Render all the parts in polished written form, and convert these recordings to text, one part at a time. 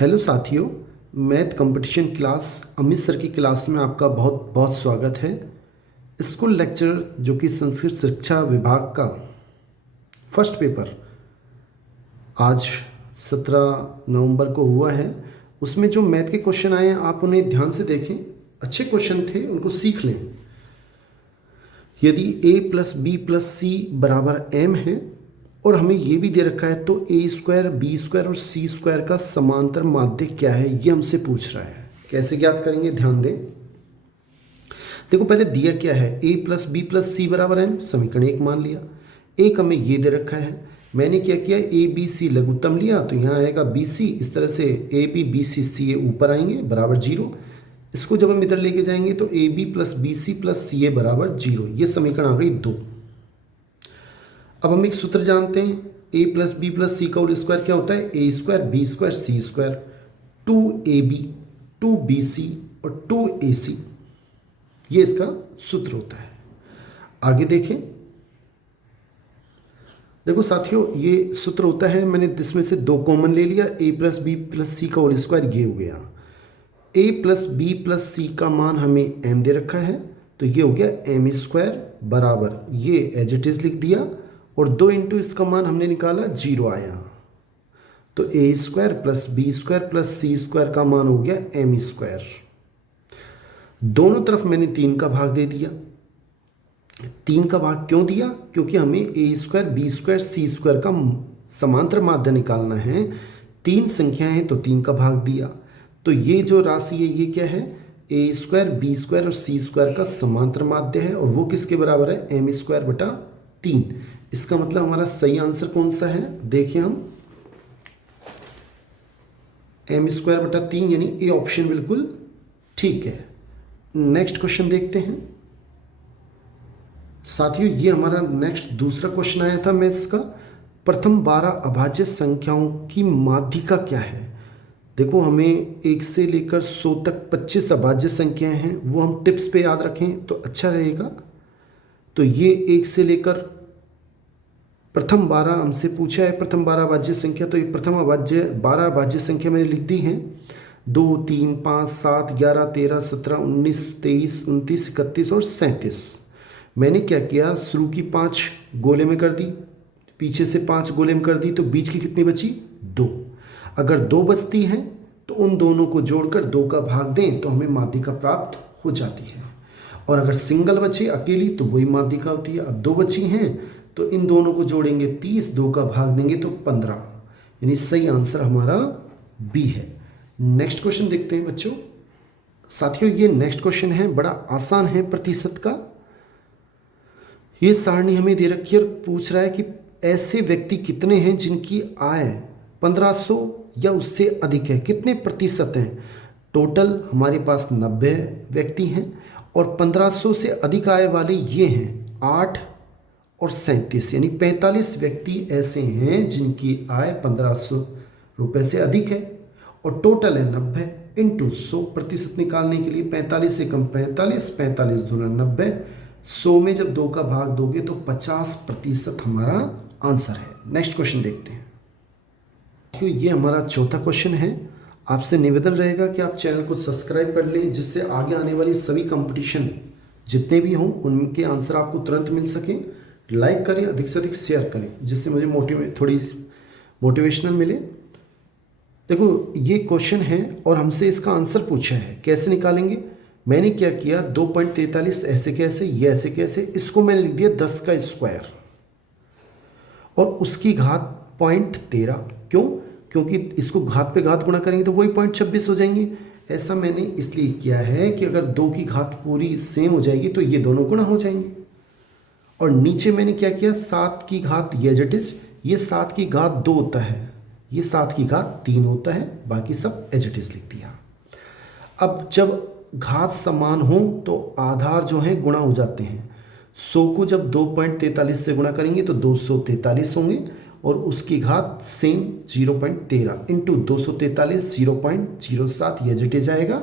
Hello साथियों, math competition class Amit sir की class में आपका बहुत बहुत स्वागत है। स्कूल लेक्चर जो कि संस्कृत शिक्षा विभाग का फर्स्ट पेपर आज 17 नवंबर को हुआ है। उसमें जो मैथ के क्वेश्चन आए हैं आप उन्हें ध्यान से देखें। अच्छे क्वेश्चन थे, उनको सीख लें। यदि a प्लस बी प्लस सी बराबर m है और हमें ये भी दे रखा है तो ए स्क्वायर बी स्क्वायर और सी स्क्वायर का समांतर माध्य क्या है, ये हमसे पूछ रहा है। कैसे ज्ञात करेंगे, ध्यान दें। देखो पहले दिया क्या है, a प्लस बी प्लस सी बराबर एम, समीकरण एक मान लिया। एक हमें ये दे रखा है, मैंने क्या किया, ए बी सी लघुत्तम लिया तो यहाँ आएगा बी सी। इस तरह से ए बी बी सी सी ए ऊपर आएंगे बराबर जीरो। इसको जब हम इधर लेके जाएंगे तो A B plus B C plus C A बराबर जीरो। ये समीकरण आ गई 2। अब हम एक सूत्र जानते हैं, a प्लस बी प्लस सी का होल स्क्वायर क्या होता है, ए स्क्वायर बी स्क्वायर सी स्क्वायर। 2ab 2bc और 2ac, ये इसका सूत्र होता है। आगे देखें। देखो साथियों, ये सूत्र होता है, मैंने इसमें से 2 कॉमन ले लिया। a प्लस बी प्लस सी का होल स्क्वायर ये हो गया। a प्लस बी प्लस सी का मान हमें m दे रखा है तो ये हो गया m स्क्वायर बराबर, ये एज इट इज लिख दिया और 2 इंटू इसका मान हमने निकाला 0 आया। तो A square plus B square plus C square का मान हो गया एम स्क्वायर। दोनों तरफ मैंने 3 का भाग दे दिया। 3 का भाग क्यों दिया, क्योंकि हमें ए स्क्वायर बी स्क्वायर सी स्क्वायर का समांतर माध्य निकालना है। 3 संख्याएं हैं तो 3 का भाग दिया। तो ये जो राशि है ये क्या है, ए स्क्वायर बी स्क्वायर और सी स्क्वायर का समांतर माध्य है और वो किसके बराबर है, एम स्क्वायर बटा 3। इसका मतलब हमारा सही आंसर कौन सा है, देखिए हम एम स्क्वायर बटा 3 यानी ए ऑप्शन बिल्कुल ठीक है। नेक्स्ट क्वेश्चन देखते हैं साथियों। ये हमारा नेक्स्ट दूसरा क्वेश्चन आया था मैथ्स का। प्रथम 12 अभाज्य संख्याओं की माध्यिका क्या है। देखो हमें 1 से लेकर 100 तक 25 अभाज्य संख्याएं हैं, वो हम टिप्स पे याद रखें तो अच्छा रहेगा। तो ये 1 से लेकर प्रथम 12 हमसे पूछा है, प्रथम 12 अभाज्य संख्या। तो ये प्रथम अभाज्य 12 अभाज्य संख्या मैंने लिख दी हैं, 2 3 5 7 11 13 17 19 23 29 31 और 37। मैंने क्या किया, शुरू की 5 गोले में कर दी, पीछे से 5 गोले में कर दी, तो बीच की कितनी बची, 2। अगर 2 बचती हैं तो उन दोनों को जोड़कर 2 का भाग दें तो हमें माध्यिका प्राप्त हो जाती है। और अगर सिंगल बचे अकेली तो वही माध्यिका होती है। अब 2 बची हैं तो इन दोनों को जोड़ेंगे 30, 2 का भाग देंगे तो 15, यानी सही आंसर हमारा बी है। नेक्स्ट क्वेश्चन देखते हैं बच्चों। साथियों ये नेक्स्ट क्वेश्चन है, बड़ा आसान है प्रतिशत का। ये सारणी हमें दे रखी है और पूछ रहा है कि ऐसे व्यक्ति कितने हैं जिनकी आय 1500 या उससे अधिक है, कितने प्रतिशत हैं। टोटल हमारे पास 90 व्यक्ति हैं और 1500 से अधिक आय वाले ये हैं 8 और 37, यानी 45 व्यक्ति ऐसे हैं जिनकी आय 1500 रुपये से अधिक है और टोटल है 90 इंटू 100। प्रतिशत निकालने के लिए 45 से कम 45, 45 दूना 90, 100 में जब 2 का भाग दोगे तो 50% हमारा आंसर है। नेक्स्ट क्वेश्चन देखते हैं। ये हमारा चौथा क्वेश्चन है। आपसे निवेदन रहेगा कि आप चैनल को सब्सक्राइब कर लें, जिससे आगे आने वाली सभी कंपटीशन जितने भी हों उनके आंसर आपको तुरंत मिल सकें। लाइक करें, अधिक से अधिक शेयर करें, जिससे मुझे थोड़ी मोटिवेशनल मिले। देखो ये क्वेश्चन है और हमसे इसका आंसर पूछा है, कैसे निकालेंगे। मैंने क्या किया, 2.43 ऐसे कैसे, ये ऐसे कैसे, इसको मैंने लिख दिया 10 का स्क्वायर और उसकी घात 0.13। क्यों, क्योंकि इसको घात पे घात गुणा करेंगे तो वही 0.26 हो जाएंगे। ऐसा मैंने इसलिए किया है कि अगर 2 की घात पूरी सेम हो जाएगी तो ये दोनों गुणा हो जाएंगे। और नीचे मैंने क्या किया, 7 की घात ये एज इट इज, ये 7 की घात 2 होता है, ये 7 की घात 3 होता है, बाकी सब एज इट इज लिख दिया। अब जब घात समान हो तो आधार जो है गुणा हो जाते हैं। 100 को जब 2.43 से गुणा करेंगे तो 243 होंगे और उसकी घात सेम 0.13 इंटू 243 0.07, ये एज इट इज आएगा।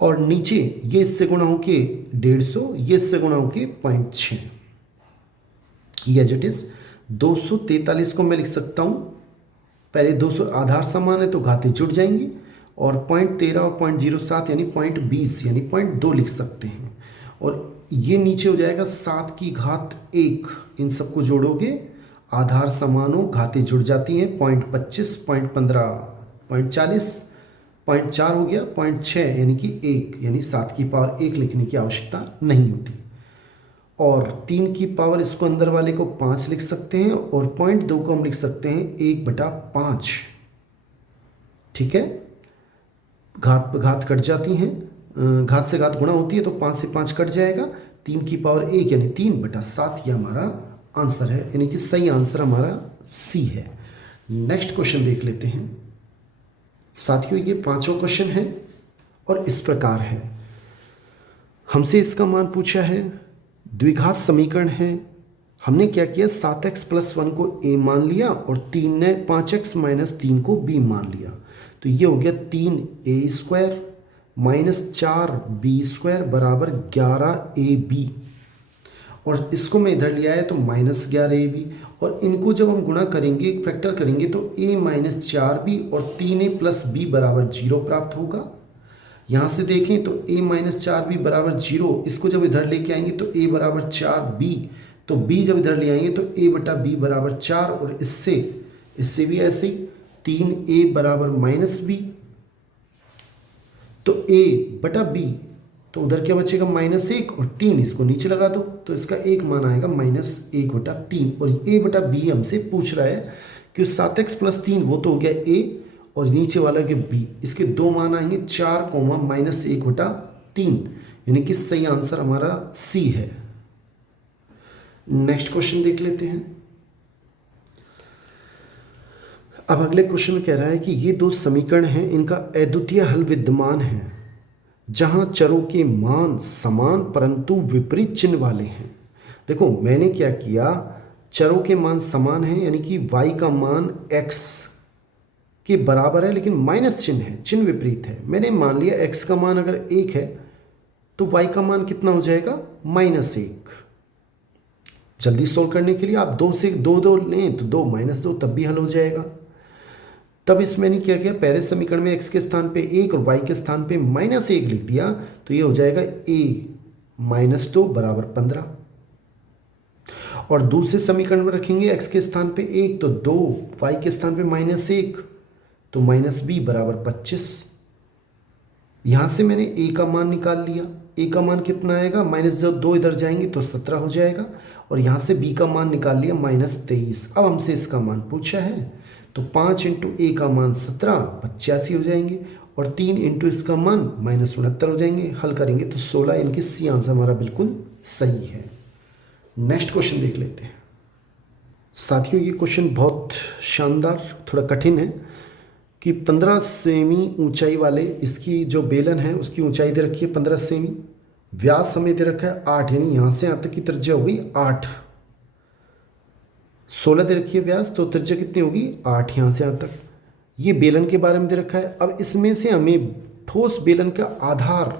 और नीचे ये इससे गुणा हो के 150, ये इससे गुणा हो के 0.6, ये एज इट इज। 243 को मैं लिख सकता हूँ पहले 200 आधार समान है तो घातें जुड़ जाएंगी, और 0.13 और 0.07 यानी 0.20 यानी 0.2 लिख सकते हैं। और ये नीचे हो जाएगा 7 की घात 1, इन सबको जोड़ोगे आधार समान हो, घातें जुड़ जाती हैं, 0.25, 0.15, 0.40, 0.4 हो गया, 0.6 यानी कि 1, यानी 7 की पावर 1 लिखने की आवश्यकता नहीं होती। और 3 की पावर इसको अंदर वाले को 5 लिख सकते हैं, और 0.2 को हम लिख सकते हैं 1/5। ठीक है, घात पे घात कट जाती हैं, घात से घात गुणा होती है तो 5 से 5 कट जाएगा, 3 की पावर 1 यानी 3/7 ये हमारा आंसर है, यानी कि सही आंसर हमारा सी है। नेक्स्ट क्वेश्चन देख लेते हैं साथियों। ये पांचों क्वेश्चन है और इस प्रकार है। हमसे इसका मान पूछा है, द्विघात समीकरण है। हमने क्या किया, 7x + 1 को a मान लिया और 5x - 3 को b मान लिया। तो ये हो गया 3a² - 4b² बराबर 11ab, और इसको मैं इधर लिया है तो -11ab, और इनको जब हम गुणा करेंगे, फैक्टर करेंगे, तो a - 4b और 3a + b बराबर 0 प्राप्त होगा। यहाँ से देखें तो a - 4b बराबर 0, इसको जब इधर लेके आएंगे तो a बराबर 4b, तो b जब इधर ले आएंगे तो a/b बराबर 4, और इससे भी ऐसे ही 3a बराबर -b, तो a/b, तो उधर क्या बचेगा -1, और 3 इसको नीचे लगा दो तो इसका एक मान आएगा -1/3, और a/b हमसे पूछ रहा है कि 7x + 3 वो तो हो गया a, और नीचे वाला के b, इसके दो मान आएंगे 4, -1/3, यानी कि सही आंसर हमारा सी है। नेक्स्ट क्वेश्चन देख लेते हैं। अब अगले क्वेश्चन में कह रहा है कि ये दो समीकरण हैं, इनका अद्वितीय हल विद्यमान है जहां चरों के मान समान परंतु विपरीत चिन्ह वाले हैं। देखो मैंने क्या किया, चरों के मान समान हैं, यानी कि y का मान x के बराबर है, लेकिन माइनस चिन्ह है, चिन्ह विपरीत है। मैंने मान लिया x का मान अगर 1 है तो y का मान कितना हो जाएगा, -1। जल्दी सोल्व करने के लिए आप 2 से 2 लें तो 2 - 2 तब भी हल हो जाएगा। तब इसमें नहीं क्या किया, पहले समीकरण में x के स्थान पे 1 और y के स्थान पे -1 लिख दिया, तो ये हो जाएगा a - 2 बराबर 15, और दूसरे समीकरण में रखेंगे x के स्थान पे 1 तो 2, y के स्थान पे -1 तो -b बराबर 25। यहाँ से मैंने a का मान निकाल लिया, a का मान कितना आएगा, -2 इधर जाएंगे तो 17 हो जाएगा, और यहाँ से b का मान निकाल लिया -23। अब हमसे इसका मान पूछा है, तो 5 × a का मान 17 85 हो जाएंगे, और 3 × इसका मान -69 हो जाएंगे। हल करेंगे तो 16, इनकी सी आंसर हमारा बिल्कुल सही है। नेक्स्ट क्वेश्चन देख लेते हैं साथियों। ये क्वेश्चन बहुत शानदार, थोड़ा कठिन है कि 15 सेमी ऊंचाई वाले इसकी जो बेलन है उसकी ऊंचाई दे रखी है 15 सेमी, व्यास हमें दे रखा है 8, यानी यहाँ से यहाँ तक की त्रिज्या हो गई 8। 16 दे रखी है व्यास, तो त्रिज्या कितनी होगी 8 यहाँ से यहाँ तक। ये बेलन के बारे में दे रखा है। अब इसमें से हमें ठोस बेलन का आधार,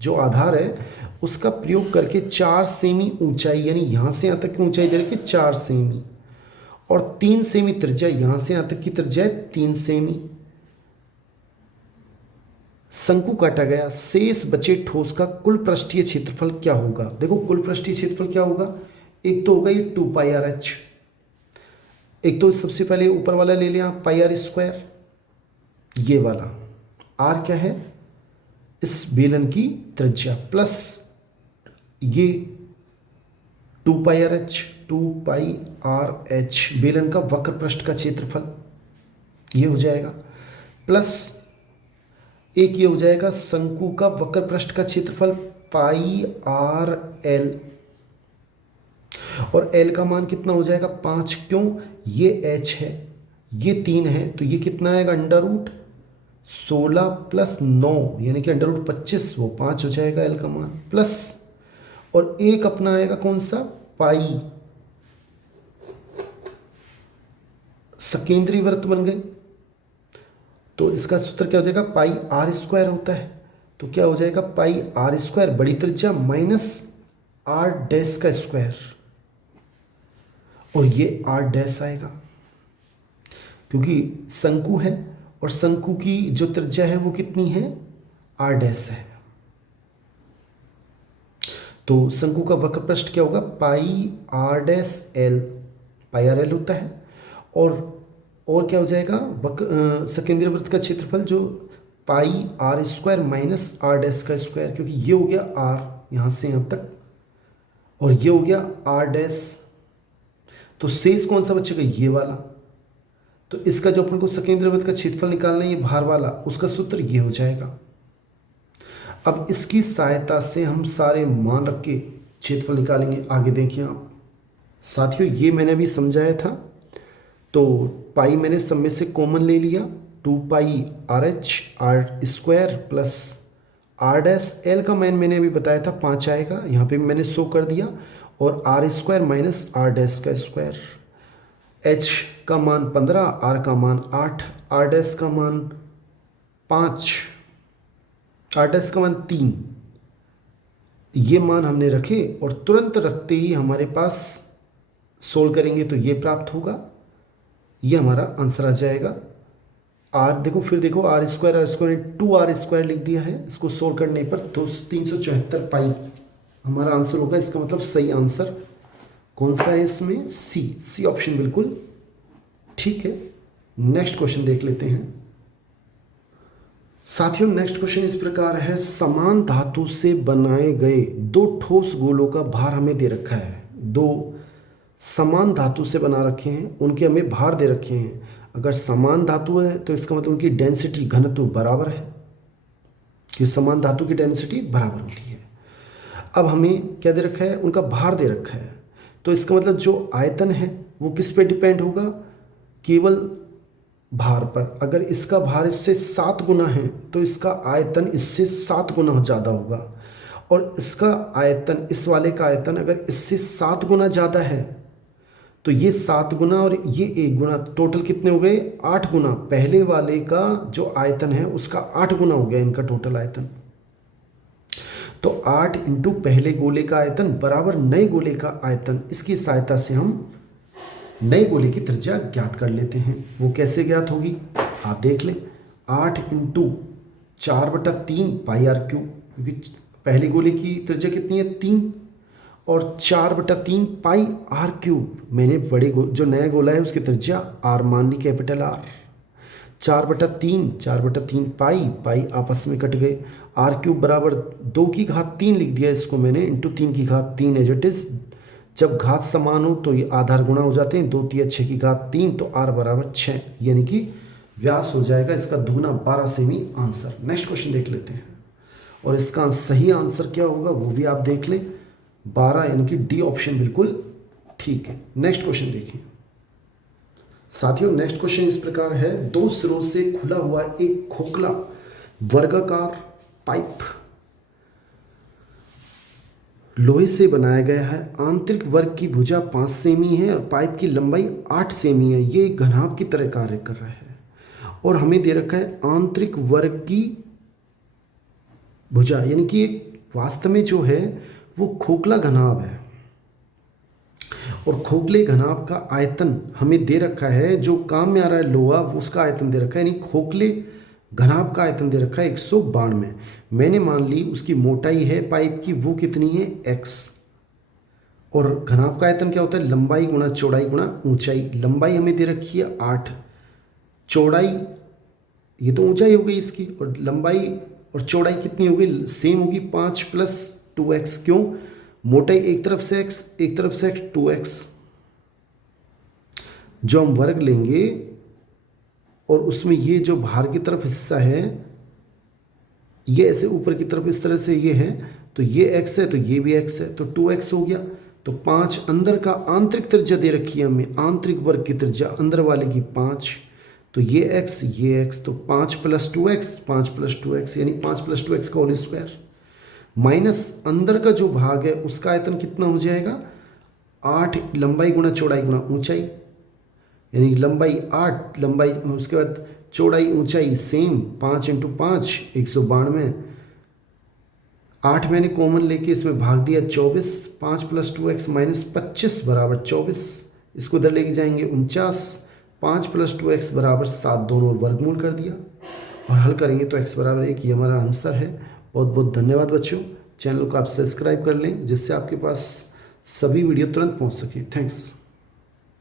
जो आधार है उसका प्रयोग करके 4 सेमी ऊंचाई, यानी यहाँ से यहाँ तक की ऊंचाई दे रखी है 4 सेमी, और 3 सेमी त्रिज्या, यहाँ से यहाँ तक की त्रिज्या है 3 सेमी। शंकु काटा गया, शेष बचे ठोस का कुल पृष्ठीय क्षेत्रफल क्या होगा। देखो कुल पृष्ठीय क्षेत्रफल क्या होगा, एक तो होगा ये 2πrh, एक तो सबसे पहले ऊपर वाला ले लिया πr², ये वाला r क्या है, इस बेलन की त्रिज्या, प्लस ये 2πrh, 2πrh बेलन का वक्र पृष्ठ का क्षेत्रफल, ये हो जाएगा, प्लस एक ये हो जाएगा शंकु का वक्र पृष्ठ का क्षेत्रफल πrl, और l का मान कितना हो जाएगा 5, क्यों, ये h है, ये 3 है, तो ये कितना आएगा √16 + 9 यानी कि √25, वो 5 हो जाएगा l का मान, प्लस और एक अपना आएगा कौन सा, पाई, सकेंद्री वृत्त बन गए, तो इसका सूत्र क्या हो जाएगा, πr² होता है, तो क्या हो जाएगा πr² बड़ी त्रिज्या माइनस r' का स्क्वायर, और ये r' आएगा। क्योंकि शंकु है और शंकु की जो त्रिज्या है वो कितनी है, r डैश है। तो शंकु का वक्र पृष्ठ क्या होगा, पाई r डैश l, पाई r l होता है। और क्या हो जाएगा, सकेंद्रीय वृत्त का क्षेत्रफल जो पाई r square minus r dash का स्क्वायर, क्योंकि ये हो गया r यहाँ से यहाँ तक और ये हो गया r डैश। तो शेष कौन सा बचेगा, ये वाला। तो इसका जो अपन को सकेंद्रीय वृत्त का क्षेत्रफल निकालना है, ये बाहर वाला, उसका सूत्र ये हो जाएगा। अब इसकी सहायता से हम सारे मान रख के क्षेत्रफल निकालेंगे। आगे देखिए आप साथियों, ये मैंने अभी समझाया था। तो पाई मैंने सब में से कॉमन ले लिया, 2 pi R H R square plus R dash L का मैंने अभी बताया था 5 आएगा, यहाँ पे भी मैंने शो कर दिया। और R square minus R dash का स्क्वायर, एच का मान 15, आर का मान 8, आर डैश का मान 5, आर डैश का मान 3। ये मान हमने रखे और तुरंत रखते ही हमारे पास सोल्व करेंगे तो ये प्राप्त होगा, ये हमारा आंसर आ जाएगा। आर देखो, फिर देखो आर स्क्वायर 2r स्क्वायर लिख दिया है, इसको सोल्व करने पर 374 पाई हमारा आंसर होगा। इसका मतलब सही आंसर कौन सा है इसमें, सी ऑप्शन बिल्कुल ठीक है। नेक्स्ट क्वेश्चन देख लेते हैं साथियों। नेक्स्ट क्वेश्चन इस प्रकार है, समान धातु से बनाए गए 2 ठोस गोलों का भार हमें दे रखा है। 2 समान धातु से बना रखे हैं, उनके हमें भार दे रखे हैं। अगर समान धातु है तो इसका मतलब उनकी डेंसिटी घनत्व बराबर है, कि समान धातु की डेंसिटी बराबर होती है। अब हमें क्या दे रखा है, उनका भार दे रखा है। तो इसका मतलब जो आयतन है वो किस पे डिपेंड होगा, केवल भार पर। अगर इसका भार इससे 7 गुना है तो इसका आयतन इससे 7 गुना ज़्यादा होगा। और इसका आयतन, इस वाले का आयतन अगर इससे 7 गुना ज़्यादा है तो ये 7 गुना और ये 1 गुना, टोटल कितने हो गए, 8 गुना। पहले वाले का जो आयतन है उसका 8 गुना हो गया इनका टोटल आयतन। तो 8 इंटू पहले गोले का आयतन बराबर नए गोले का आयतन। इसकी सहायता से हम नए गोले की त्रिज्या ज्ञात कर लेते हैं। वो कैसे ज्ञात होगी आप देख लें। 8 इंटू 4/3 पाई आर क्यूब, क्योंकि पहले गोले की त्रिज्या कितनी है 3, और 4/3 पाई आर क्यूब, मैंने बड़े जो नया गोला है उसकी त्रिज्या आर मान ली, कैपिटल आर। 4/3 पाई आपस में कट गए, आर क्यूब बराबर 2 की घात 3 लिख दिया इसको मैंने, इंटू 3 की घात 3 एज इट इज। जब घात समान हो तो ये आधार गुणा हो जाते हैं, 2 3 6 की घात 3, तो आर बराबर 6, यानी कि व्यास हो जाएगा इसका दुगुना 12 सेमी आंसर। नेक्स्ट क्वेश्चन देख लेते हैं, और इसका सही आंसर क्या होगा वो भी आप देख लें, 12, यानी कि डी ऑप्शन बिल्कुल ठीक है। नेक्स्ट क्वेश्चन देखिए साथियों। नेक्स्ट क्वेश्चन इस प्रकार है, 2 सिरों से खुला हुआ एक खोखला वर्गाकार पाइप लोहे से बनाया गया है। आंतरिक वर्ग की भुजा 5 सेमी है और पाइप की लंबाई 8 सेमी है। ये घनाभ की तरह कार्य कर रहा है और हमें दे रखा है आंतरिक वर्ग की भुजा, यानी कि वास्तव में जो है वो खोखला घनाभ है। और खोखले घनाभ का आयतन हमें दे रखा है, जो काम में आ रहा है लोहा उसका आयतन दे रखा है, यानी खोखले घनाभ का आयतन दे रखा है 192। मैंने मान ली उसकी मोटाई है पाइप की, वो कितनी है x, और घनाभ का आयतन क्या होता है, लंबाई गुणा चौड़ाई गुणा ऊंचाई। लंबाई हमें दे रखी है 8, चौड़ाई ये तो ऊंचाई हो गई इसकी, और लंबाई और चौड़ाई कितनी हो गई, सेम होगी 5 + 2x। क्यों, मोटाई एक तरफ से x, एक तरफ से x, 2x। जो हम वर्ग लेंगे और उसमें ये जो बाहर की तरफ हिस्सा है ये ऐसे ऊपर की तरफ इस तरह से ये है, तो ये x है तो ये भी x है, तो 2x हो गया। तो 5 अंदर का आंतरिक त्रिज्या दे रखी है हमें, आंतरिक वर्ग की त्रिज्या अंदर वाले की 5, तो ये x, तो 5 + 2x, 5 + 2x, यानी 5 + 2x का होल स्क्वायर, माइनस अंदर का जो भाग है उसका आयतन कितना हो जाएगा, 8 लंबाई गुणा चौड़ाई गुणा ऊंचाई, यानी लंबाई 8, लंबाई उसके बाद चौड़ाई ऊंचाई सेम, 5 × 5 192। 8 मैंने कॉमन लेके इसमें भाग दिया 24, 5 + 2x - 25 बराबर 24। इसको इधर लेके जाएंगे 49, 5 + 2x बराबर 7 दोनों ओर वर्गमूल कर दिया और हल करेंगे तो x बराबर 1 ये हमारा आंसर है। बहुत बहुत धन्यवाद बच्चों। चैनल को आप सब्सक्राइब कर लें जिससे आपके पास सभी वीडियो तुरंत पहुंच सके। थैंक्स।